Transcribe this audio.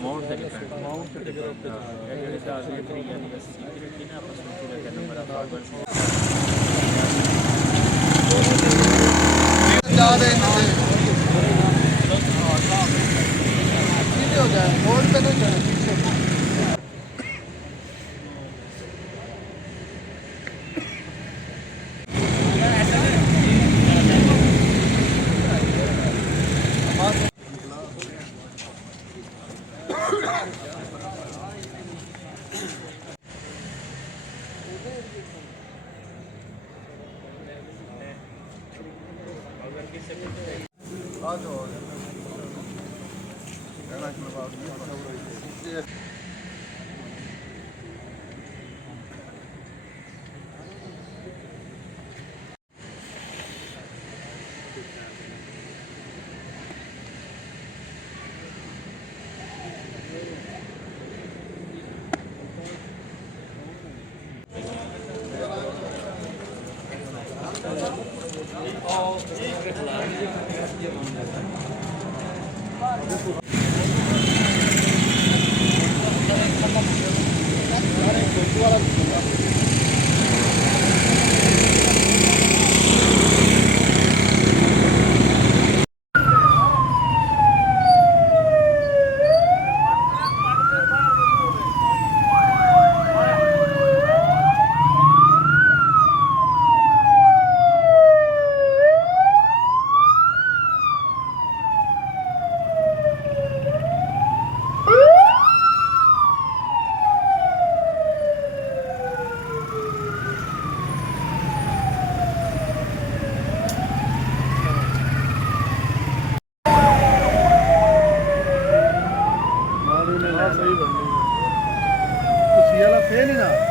amount ਤੇ depend amount ਤੇ depend ਇਹ ਜਿਹੜੇ 10 ਲੀਟਰ ਦੀ ਯਾਨੀ ਅਸੀਂ ਸੀਟੀ ਰੱਖੀ ਨਾ ਆਪਾਂ ਸੋਚੀ ਰੱਖਿਆ ਨੰਬਰ ਆ ਫਾਰਵਰਡ ਜ਼ਿਆਦਾ ਇਹਨਾਂ ਦੇ ਹੋ ਜਾਏ ਹੋਰ ਤੇ ਨਹੀਂ ਜਾਣਾ ਸਹੀ ਬਣਨੀ ਤੁਸੀਂ ਇਹਲਾ ਫੇਲ ਹੀ ਨਾ